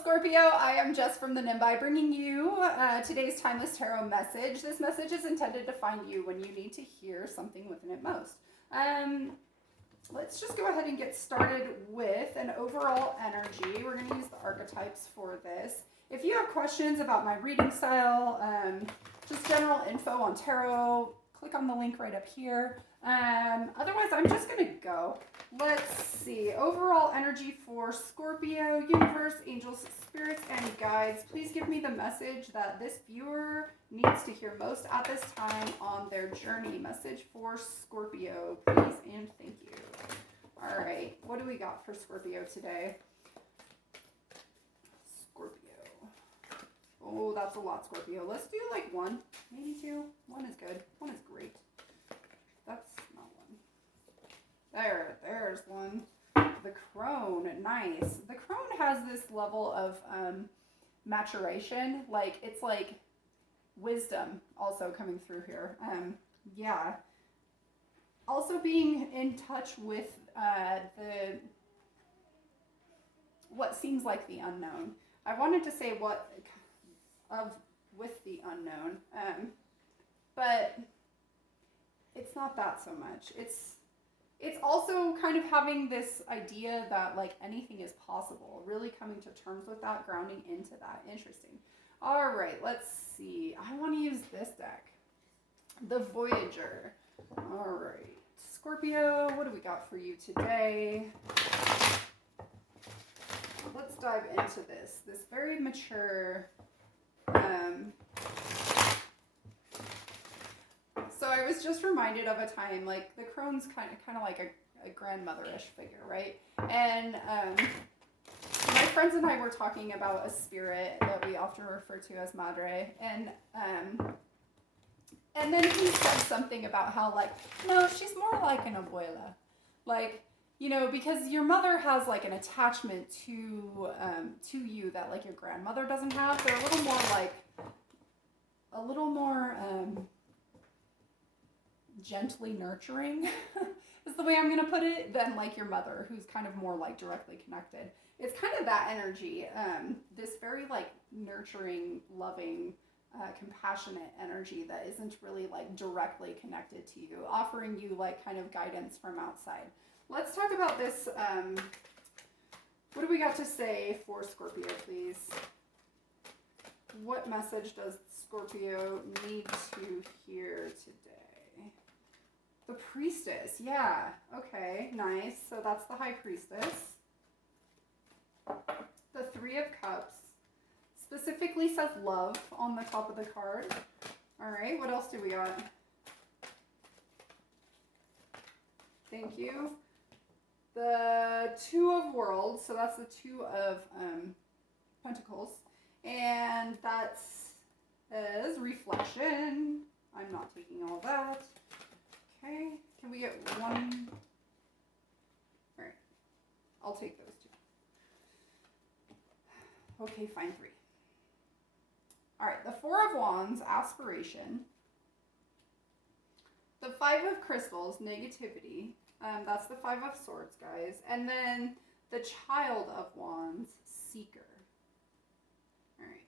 Scorpio. I am Jess from the Nimbi, bringing you today's Timeless Tarot message. This message is intended to find you when you need to hear something within it most. Let's just go ahead and get started with an overall energy. We're going to use the archetypes for this. If you have questions about my reading style, just general info on tarot, click on the link right up here. Otherwise, I'm just going to go. Let's see. Overall energy for Scorpio, universe, angels, spirits, and guides. Please give me the message that this viewer needs to hear most at this time on their journey. Message for Scorpio, please and thank you. All right. What do we got for Scorpio today? Scorpio. Oh, that's a lot, Scorpio. Let's do like one, maybe two. One is good. One is great. That's not one. There's one. The crone, nice. The crone has this level of maturation. Like, it's like wisdom also coming through here. Yeah. Also being in touch with what seems like the unknown. I wanted to say with the unknown, but it's not that so much. It's also kind of having this idea that like anything is possible, really coming to terms with that, grounding into that. Interesting. All right, let's see. I want to use this deck, the Voyager. All right, Scorpio, what do we got for you today? Let's dive into this very mature, so I was just reminded of a time, like the crone's kind of like a grandmother-ish figure, right? And my friends and I were talking about a spirit that we often refer to as madre, and then he said something about how, like, no, she's more like an abuela, like, you know, because your mother has like an attachment to you that like your grandmother doesn't have. They're a little more gently nurturing is the way I'm gonna put it, than like your mother, who's kind of more like directly connected. It's kind of that energy, this very like nurturing, loving, compassionate energy that isn't really like directly connected to you, offering you like kind of guidance from outside. Let's talk about this. What do we got to say for Scorpio, please? What message does Scorpio need to hear today? The Priestess, yeah. Okay, nice. So that's the High Priestess. The Three of Cups specifically says love on the top of the card. All right, what else do we got? Thank you. The Two of Worlds, so that's the Two of Pentacles. And that says reflection. I'm not taking all that. Okay, can we get one? All right, I'll take those two. Okay, fine, three. All right, the Four of Wands, Aspiration. The Five of Crystals, negativity. That's the Five of Swords, guys. And then the Child of Wands, Seeker. All right.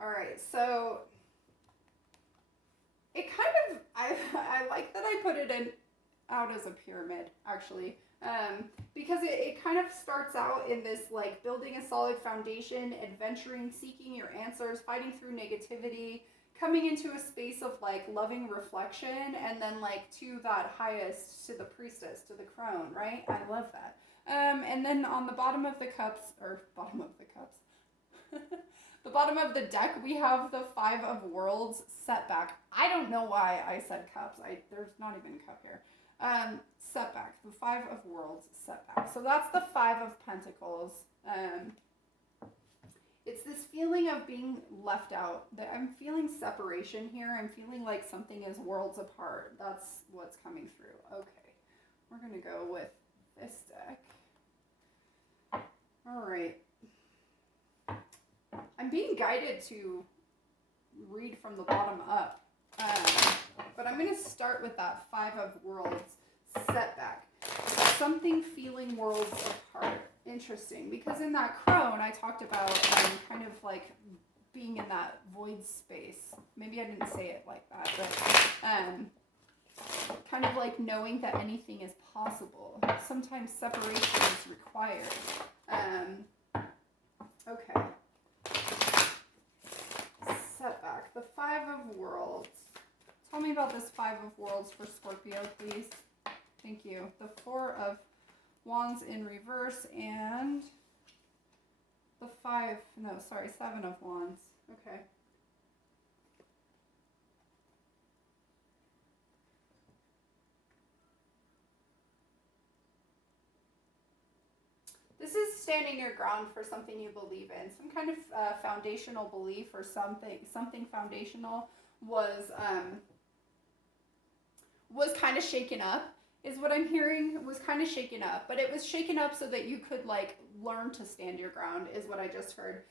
All right, so it kind of, I like that I put it out as a pyramid, actually, because it kind of starts out in this like building a solid foundation, adventuring, seeking your answers, fighting through negativity, coming into a space of like loving reflection, and then like to that highest, to the Priestess, to the crone, right? I love that. And then on the bottom of the cups, the bottom of the deck, we have the Five of Worlds, setback. I don't know why I said cups. There's not even a cup here. Setback, the Five of Worlds, setback. So that's the Five of Pentacles. It's this feeling of being left out. I'm feeling separation here. I'm feeling like something is worlds apart. That's what's coming through. Okay, we're gonna go with this deck. All right. I'm being guided to read from the bottom up. But I'm going to start with that 5 of Worlds setback. Something feeling worlds apart. Interesting, because in that crone I talked about kind of like being in that void space. Maybe I didn't say it like that, but kind of like knowing that anything is possible. Sometimes separation is required. Okay. Setback. The 5 of Worlds. Tell me about this 5 of Worlds for Scorpio, please. Thank you. The 4 of Wands in reverse and the 7 of Wands. Okay. This is standing your ground for something you believe in. Some kind of foundational belief or something foundational was kind of shaken up, is what I'm hearing. Was kind of shaken up, but it was shaken up so that you could like learn to stand your ground, is what I just heard.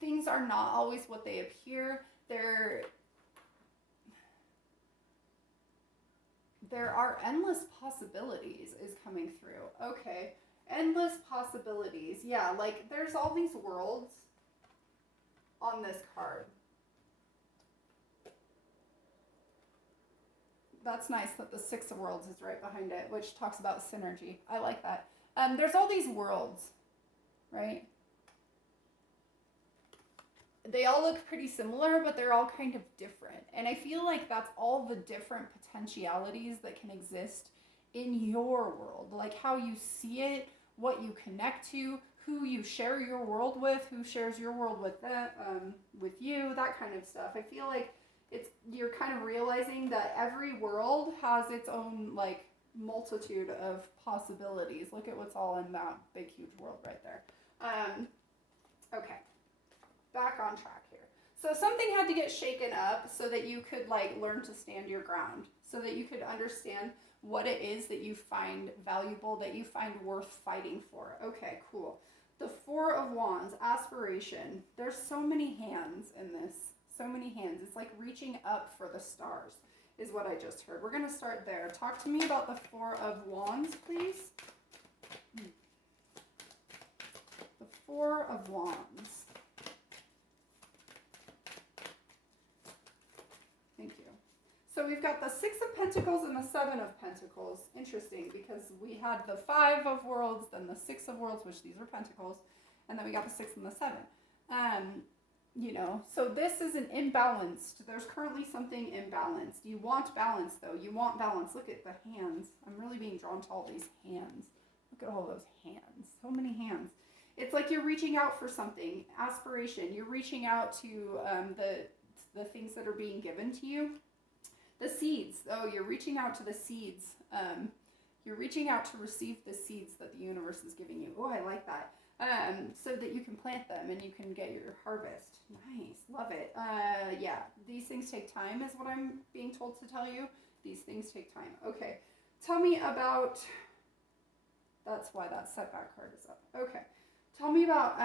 Things are not always what they appear. There are endless possibilities is coming through. Okay. Endless possibilities. Yeah, like there's all these worlds on this card. That's nice that the 6 of Worlds is right behind it, which talks about synergy. I like that. There's all these worlds, right? They all look pretty similar, but they're all kind of different. And I feel like that's all the different potentialities that can exist in your world. Like how you see it, what you connect to, who you share your world with, who shares your world with with you, that kind of stuff. I feel like you're kind of realizing that every world has its own like multitude of possibilities. Look at what's all in that big huge world right there. Okay, back on track here. So something had to get shaken up so that you could like learn to stand your ground, so that you could understand what it is that you find valuable, that you find worth fighting for. Okay, cool. The 4 of Wands, Aspiration. There's so many hands in this. So many hands. It's like reaching up for the stars is what I just heard. We're going to start there. Talk to me about the 4 of Wands, please. The 4 of Wands. Thank you. So we've got the 6 of Pentacles and the 7 of Pentacles. Interesting, because we had the 5 of Worlds, then the 6 of Worlds, which these are Pentacles, and then we got the 6 and the 7. You know, so this is an imbalanced. There's currently something imbalanced. You want balance, though. You want balance. Look at the hands. I'm really being drawn to all these hands. Look at all those hands. So many hands. It's like you're reaching out for something. Aspiration. You're reaching out to the things that are being given to you. The seeds. Oh, you're reaching out to the seeds. You're reaching out to receive the seeds that the universe is giving you. Oh, I like that. So that you can plant them and you can get your harvest. Nice. Love it. Yeah, these things take time is what I'm being told to tell you. These things take time. Okay. Tell me about, that's why that setback card is up. Okay. Tell me about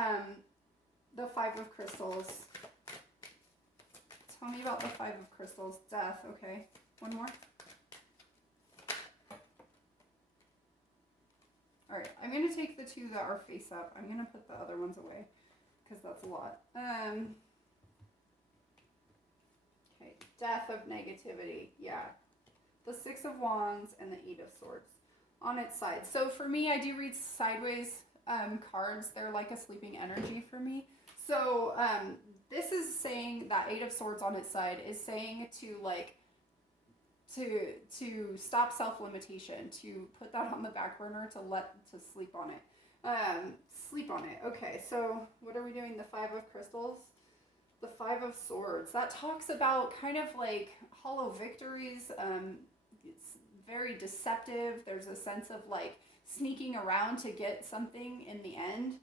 the 5 of Crystals. Tell me about the 5 of Crystals. Death. Okay. One more. All right, I'm going to take the 2 that are face up. I'm going to put the other ones away because that's a lot. Okay, Death of Negativity. Yeah. The 6 of Wands and the 8 of Swords on its side. So for me, I do read sideways cards. They're like a sleeping energy for me. So this is saying that 8 of Swords on its side is saying to like, to stop self-limitation, to put that on the back burner, to sleep on it. Sleep on it. Okay, so what are we doing? The 5 of Crystals? The 5 of Swords. That talks about kind of like hollow victories. It's very deceptive. There's a sense of like sneaking around to get something in the end.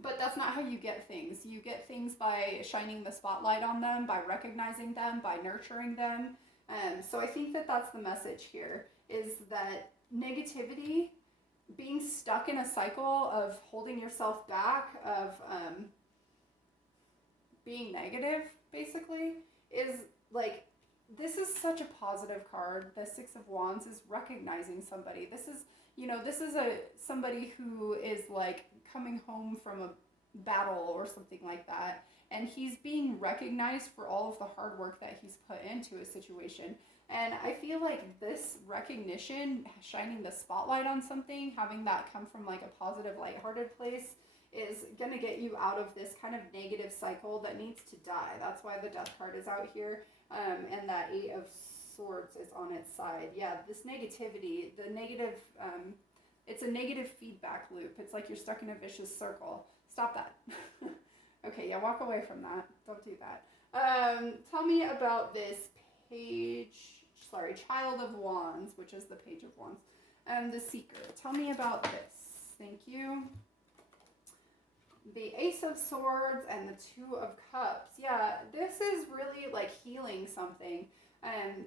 But that's not how you get things. You get things by shining the spotlight on them, by recognizing them, by nurturing them. So I think that that's the message here, is that negativity, being stuck in a cycle of holding yourself back, of being negative, basically, is like, this is such a positive card. The Six of Wands is recognizing somebody. This is, this is somebody who is like coming home from a battle or something like that, and he's being recognized for all of the hard work that he's put into a situation. And I feel like this recognition, shining the spotlight on something, having that come from like a positive, lighthearted place, is going to get you out of this kind of negative cycle that needs to die. That's why the Death card is out here. And that Eight of Swords is on its side. Yeah, this negativity, the negative, it's a negative feedback loop. It's like you're stuck in a vicious circle. Stop that. Okay, yeah, walk away from that. Don't do that. Tell me about this Child of Wands, which is the Page of Wands. The Seeker. Tell me about this. Thank you. The Ace of Swords and the Two of Cups. Yeah, this is really like healing something and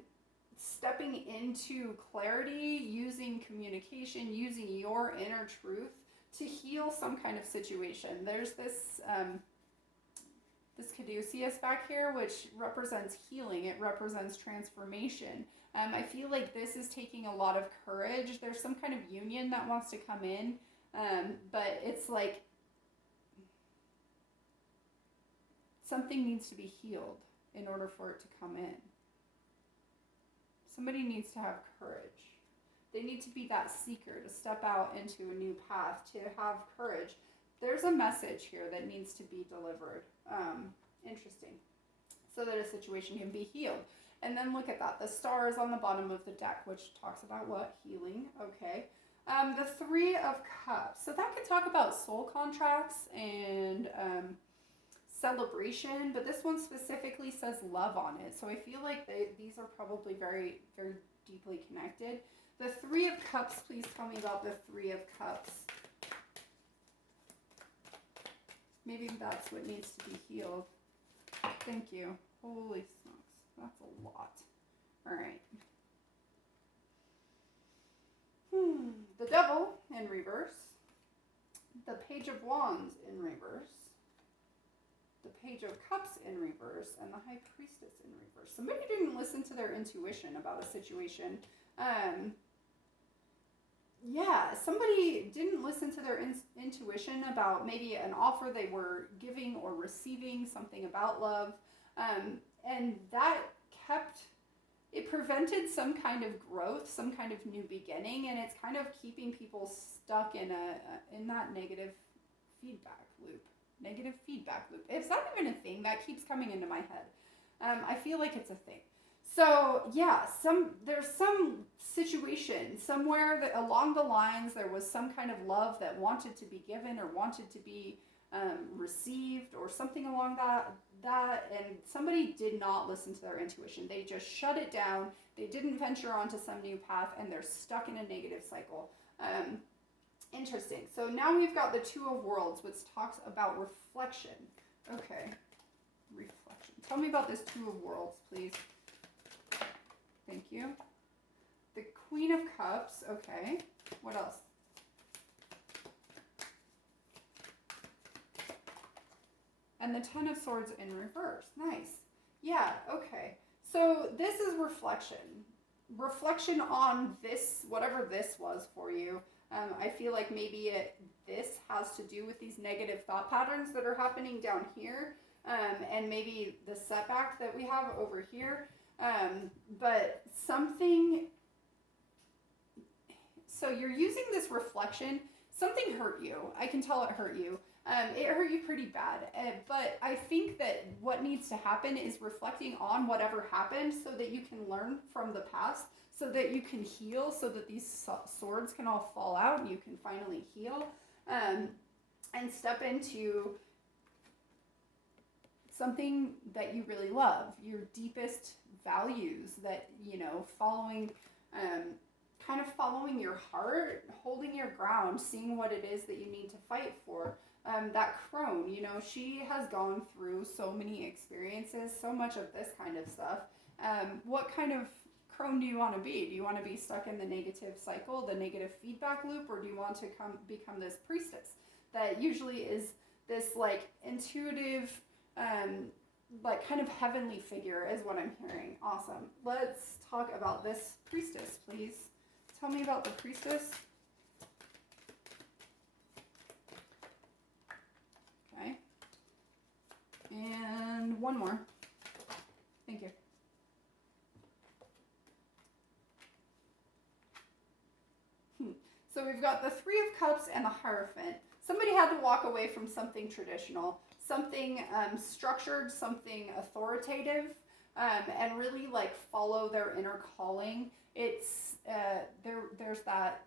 stepping into clarity, using communication, using your inner truth to heal some kind of situation. There's this this caduceus back here, which represents healing. It represents transformation. I feel like this is taking a lot of courage. There's some kind of union that wants to come in, but it's like something needs to be healed in order for it to come in. Somebody needs to have courage. They need to be that seeker, to step out into a new path, to have courage. There's a message here that needs to be delivered. Interesting. So that a situation can be healed. And then look at that. The star is on the bottom of the deck, which talks about what? Healing. Okay. The Three of Cups. So that could talk about soul contracts and celebration, but this one specifically says love on it. So I feel like these are probably very, very deeply connected. The Three of Cups, please tell me about the Three of Cups. Maybe that's what needs to be healed. Thank you. Holy smokes. That's a lot. All right. The Devil in reverse. The Page of Wands in reverse. The Page of Cups in reverse. And the High Priestess in reverse. Somebody didn't listen to their intuition about a situation. Yeah, somebody didn't listen to their intuition about maybe an offer they were giving or receiving, something about love. And that it prevented some kind of growth, some kind of new beginning, and it's kind of keeping people stuck in that negative feedback loop. Negative feedback loop. Is that even a thing? That keeps coming into my head. I feel like it's a thing. So yeah, there's some situation somewhere that along the lines there was some kind of love that wanted to be given or wanted to be received or something along that, and somebody did not listen to their intuition. They just shut it down. They didn't venture onto some new path, and they're stuck in a negative cycle. Interesting. So now we've got the Two of Worlds, which talks about reflection. Okay, reflection. Tell me about this Two of Worlds, please. Thank you. The Queen of Cups. Okay. What else? And the Ten of Swords in reverse. Nice. Yeah, okay. So this is reflection. Reflection on this, whatever this was for you. I feel like maybe this has to do with these negative thought patterns that are happening down here. And maybe the setback that we have over here. But something, so you're using this reflection, something hurt you. I can tell it hurt you. It hurt you pretty bad. But I think that what needs to happen is reflecting on whatever happened so that you can learn from the past, so that you can heal, so that these swords can all fall out and you can finally heal, and step into something that you really love, your deepest values, that, following, kind of following your heart, holding your ground, seeing what it is that you need to fight for. That crone, she has gone through so many experiences, so much of this kind of stuff. What kind of crone do you want to be? Do you want to be stuck in the negative cycle, the negative feedback loop, or do you want to become this priestess that usually is this like intuitive, like kind of heavenly figure is what I'm hearing. Awesome. Let's talk about this priestess, please. Tell me about the priestess. Okay. And one more. Thank you. So we've got the Three of Cups and the Hierophant. Somebody had to walk away from something traditional, something structured, something authoritative, and really like follow their inner calling. It's there's that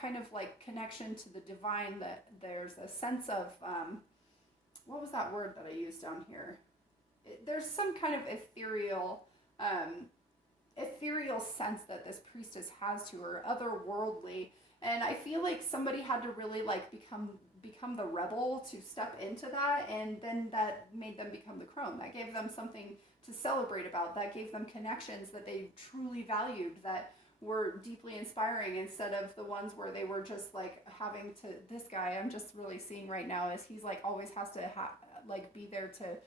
kind of like connection to the divine. That there's a sense of what was that word that I used down here? There's some kind of ethereal sense that this priestess has to her, otherworldly. And I feel like somebody had to really like become the rebel to step into that, and then that made them become the crone. That gave them something to celebrate about. That gave them connections that they truly valued, that were deeply inspiring, instead of the ones where they were just like having to, this guy I'm just really seeing right now is he's like always has to like be there to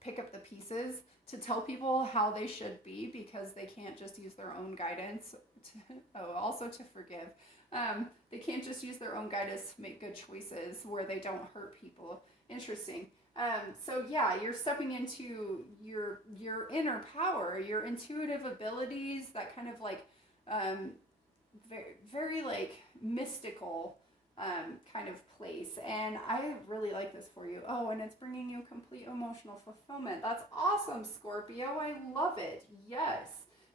pick up the pieces to tell people how they should be, because they can't just use their own guidance also to forgive. They can't just use their own guidance to make good choices where they don't hurt people. Interesting. So yeah, you're stepping into your inner power, your intuitive abilities, that kind of like very, very like mystical kind of place. And I really like this for you. Oh, and it's bringing you complete emotional fulfillment. That's awesome, Scorpio. I love it. Yes.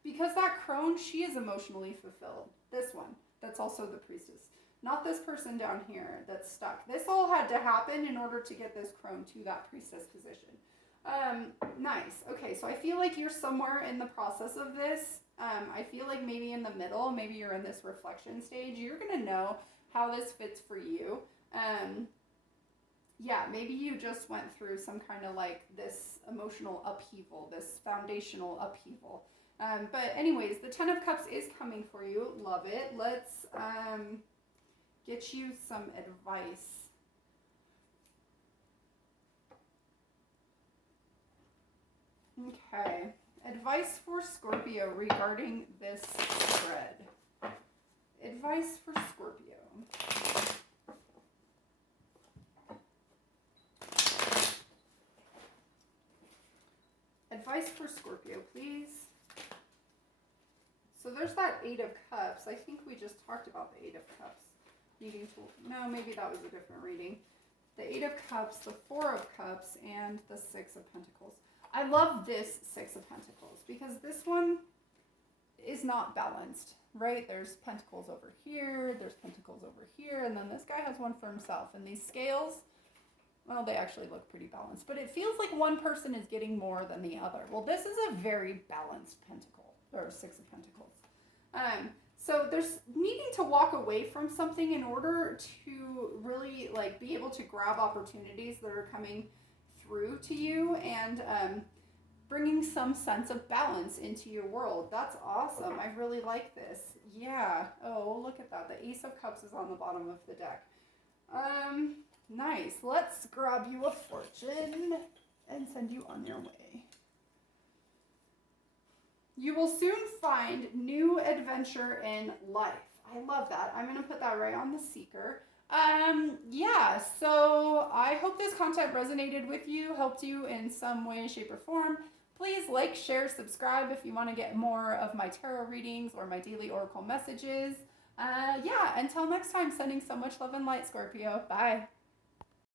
Because that crone, she is emotionally fulfilled. This one, that's also the priestess. Not this person down here that's stuck. This all had to happen in order to get this crone to that priestess position. Nice. Okay, so I feel like you're somewhere in the process of this. I feel like maybe in the middle, maybe you're in this reflection stage. You're going to know how this fits for you. Yeah, maybe you just went through some kind of like this emotional upheaval, this foundational upheaval. But anyways, the Ten of Cups is coming for you. Love it. Let's get you some advice. Okay. Advice for Scorpio regarding this spread. Advice for Scorpio. Advice for Scorpio, please. So there's that Eight of Cups. I think we just talked about the Eight of Cups. Needing to, no, maybe that was a different reading. The Eight of Cups, the Four of Cups, and the Six of Pentacles. I love this Six of Pentacles because this one is not balanced, right? There's pentacles over here, there's pentacles over here, and then this guy has one for himself. And these scales, well, they actually look pretty balanced, but it feels like one person is getting more than the other. Well, this is a very balanced pentacle, or Six of Pentacles. So there's needing to walk away from something in order to really like be able to grab opportunities that are coming through to you, and bringing some sense of balance into your world. That's awesome. I really like this. Yeah. Oh, look at that. The Ace of Cups is on the bottom of the deck. Nice. Let's grab you a fortune and send you on your way. You will soon find new adventure in life. I love that. I'm going to put that right on the seeker. Yeah, so I hope this content resonated with you, helped you in some way, shape, or form. Please like, share, subscribe if you want to get more of my tarot readings or my daily oracle messages. Yeah, until next time, sending so much love and light, Scorpio. Bye.